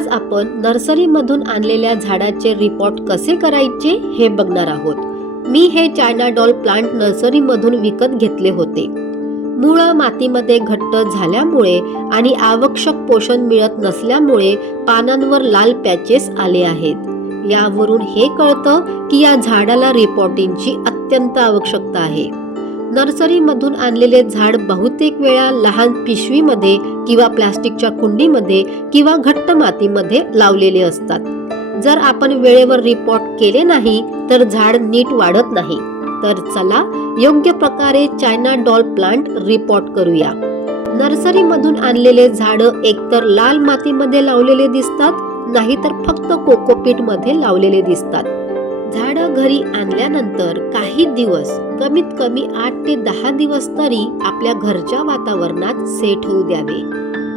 आज आपण नर्सरीमधून आणलेल्या झाडाचे रिपोर्ट कसे करायचे हे बघणार आहोत. मी हे चायना डॉल प्लांट नर्सरीमधून विकत घेतले होते. मुळं मातीमध्ये घट्ट झाल्यामुळे आणि आवश्यक पोषण मिळत नसल्यामुळे पानांवर लाल पॅचेस आले आहेत. यावरून हे कळतं की या झाडाला रिपोर्टिंगची अत्यंत आवश्यकता आहे. नर्सरीमधून आणलेले झाड बहुतेक वेळा लहान पिशवीमध्ये किंवा प्लास्टिकच्या कुंडीमध्ये किंवा घट्ट मातीमध्ये लावलेले असतात. जर आपण वेळेवर रिपोर्ट केले नाही तर झाड नीट वाढत नाही. तर चला योग्य प्रकारे चायना डॉल प्लांट रिपोर्ट करूया. नर्सरीमधून आणलेले झाड एकतर लाल मातीमध्ये लावलेले दिसतात नाहीतर फक्त कोकोपीटमध्ये लावलेले दिसतात. झाडं घरी आणल्यानंतर काही दिवस कमीत कमी आठ ते दहा दिवस तरी आपल्या घरच्या वातावरणात सेट होऊ द्यावे.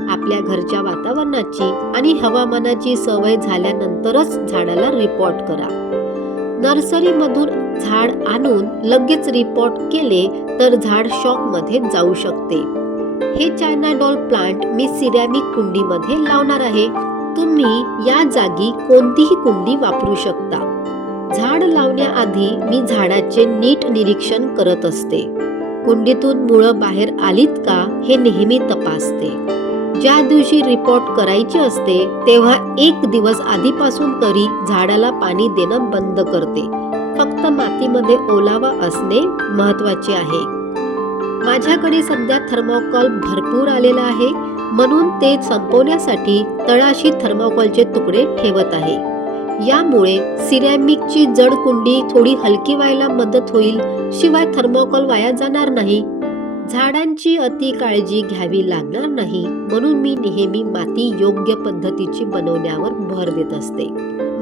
आपल्या घरच्या वातावरणाची आणि हवामानाची सवय झाल्यानंतरच झाडाला रिपोर्ट करा. नर्सरीमधून झाड आणून लगेच रिपोर्ट केले तर झाड शॉकमध्ये जाऊ शकते. हे चायना डॉल प्लांट मी सिरॅमिक कुंडीमध्ये लावणार आहे. तुम्ही या जागी कोणतीही कुंडी वापरू शकता. झाड लावण्याआधी मी झाडाचे नीट निरीक्षण करत असते. कुंडीतून मुळं बाहेर आलीत का हे नेहमी तपासते. ज्या दिवशी रिपोर्ट करायची असते तेव्हा एक दिवस आधीपासून तरी झाडाला पाणी देणं बंद करते. फक्त मातीमध्ये ओलावा असणे महत्त्वाचे आहे. माझ्याकडे सध्या थर्मोकॉल भरपूर आलेला आहे म्हणून ते संपवण्यासाठी तळाशी थर्मोकॉलचे तुकडे ठेवत आहे. यामुळे सिरॅमिकची जड कुंडी थोडी हलकी व्हायला मदत होईल शिवाय थर्मोकॉल वाया जाणार नाही. झाडांची अति काळजी घ्यावी लागणार नाही म्हणून मी नेहमी माती योग्य पद्धतीची बनवण्यावर भर देत असते.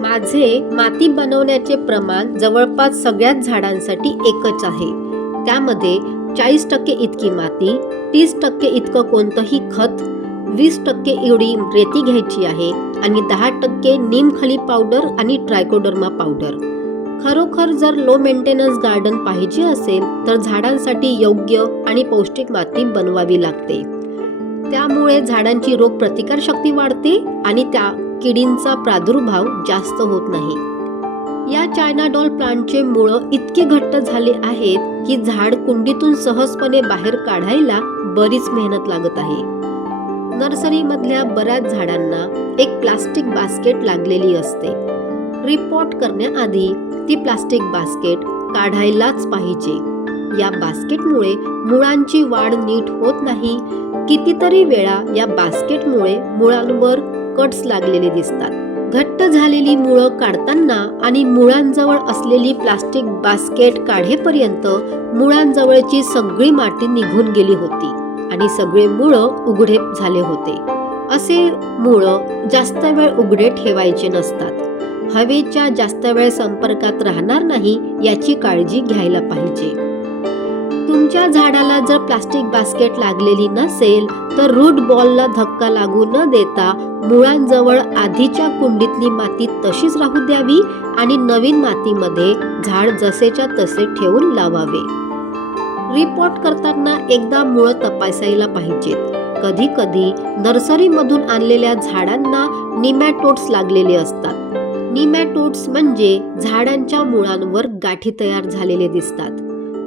माझे माती बनवण्याचे प्रमाण जवळपास सगळ्याच झाडांसाठी एकच आहे. त्यामध्ये चाळीस टक्के इतकी माती तीस टक्के इतकं कोणतंही खत वीस टक्के एवढी रेती घ्यायची आहे आणि दहा टक्के नीमखली पावडर आणि ट्रायकोडर्मा पावडर. खरोखर जर लो मेंटेनन्स गार्डन पाहिजे असेल तर झाडांसाठी योग्य आणि पौष्टिक माती बनवावी लागते. त्यामुळे झाडांची रोग प्रतिकार शक्ती वाढते आणि त्या किडींचा प्रादुर्भाव जास्त होत नाही. या चायना डॉल प्लांटचे मुळं इतके घट्ट झाले आहेत की झाड कुंडीतून सहजपणे बाहेर काढायला बरीच मेहनत लागत आहे. नर्सरीमधल्या बऱ्याच झाडांना एक प्लास्टिक बास्केट लागलेली असते. रिपोर्ट करण्याआधी ती प्लास्टिक बास्केट काढायलाच पाहिजे. या बास्केटमुळे मुळांची वाढ नीट होत नाही. कितीतरी वेळा या बास्केटमुळे मुळांवर कट्स लागलेले दिसतात. घट्ट झालेली मुळं काढताना आणि मुळांजवळ असलेली प्लास्टिक बास्केट काढेपर्यंत मुळांजवळची सगळी माती निघून गेली होती. आणि सगळे मुळं उघडे झाले होते. असे मुळं जास्त वेळ उघडे ठेवायचे नसतात. हवेच्या जास्त वेळ संपर्कात राहणार नाही याची काळजी घ्यायला पाहिजे. तुमच्या झाडाला जर प्लास्टिक बास्केट लागलेली नसेल तर रूट बॉलला धक्का लागू न देता मुळांजवळ आधीच्या कुंडीतली माती तशीच राहू द्यावी आणि नवीन मातीमध्ये झाड जसेच्या तसे ठेवून लावावे. रिपोर्ट करताना एकदा मुळं तपासायला पाहिजेत. कधी कधी नर्सरीमधून आणलेल्या झाडांना निमॅटोड्स लागलेले असतात. निमॅटोड्स म्हणजे झाडांच्या मुळांवर गाठी तयार झालेले दिसतात.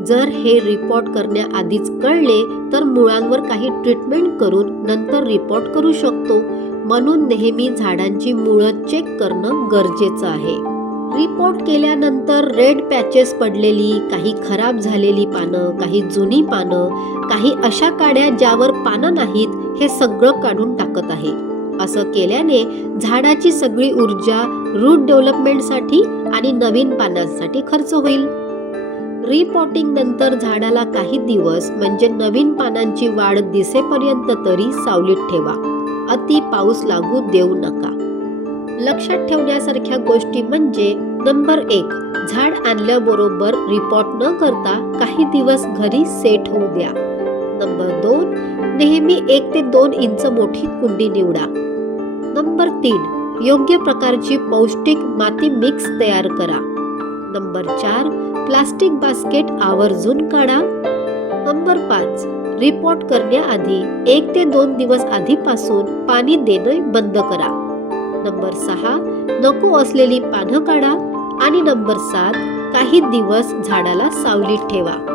जर हे रिपोर्ट करण्याआधीच कळले तर मुळांवर काही ट्रीटमेंट करून नंतर रिपोर्ट करू शकतो. म्हणून नेहमी झाडांची मुळं चेक करणं गरजेचं आहे. रिपोर्ट केल्यानंतर रेड पॅचेस पडलेली काही खराब झालेली पानं काही जुनी पानं काही अशा काड्या ज्यावर पानं नाहीत हे सगळं काढून टाकत आहे. असं केल्याने झाडाची सगळी ऊर्जा रूट डेव्हलपमेंटसाठी आणि नवीन पानांसाठी खर्च होईल. रिपोर्टिंग नंतर झाडाला काही दिवस म्हणजे नवीन पानांची वाढ दिसेपर्यंत तरी सावलीत ठेवा. अति पाऊस लागू देऊ नका. लक्षात ठेवण्यासारख्या गोष्टी म्हणजे नंबर एक झाड आणल्याबरोबर रिपोर्ट न करता काही दिवस घरी सेट होऊ द्या. नंबर दोन नेहमी एक ते दोन इंच मोठी कुंडी निवडा. नंबर तीन योग्य प्रकारची पौष्टिक माती मिक्स तयार करा. नंबर चार प्लास्टिक बास्केट आवर्जून काढा. नंबर पाच रिपोर्ट करण्याआधी एक ते दोन दिवस आधीपासून पाणी देणे बंद करा. नंबर सहा नको असलेली पानं काढा आणि नंबर सात काही दिवस झाडाला सावलीत ठेवा.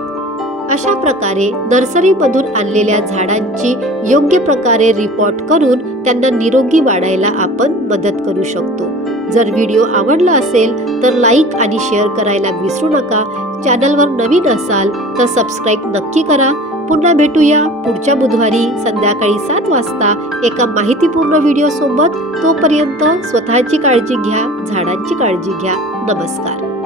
अशा प्रकारे नर्सरीमधून आणलेल्या झाडांची योग्य प्रकारे रिपोर्ट करून त्यांना निरोगी वाढायला आपण मदत करू शकतो. जर व्हिडिओ आवडला असेल तर लाईक आणि शेअर करायला विसरू नका. चॅनलवर नवीन असाल तर सबस्क्राईब नक्की करा. पुन्हा भेटूया. पुढच्या बुधवारी संध्याकाळी सात वाजता एका माहितीपूर्ण व्हिडिओ सोबत तोपर्यंत स्वतःची काळजी घ्या झाडांची काळजी घ्या. नमस्कार.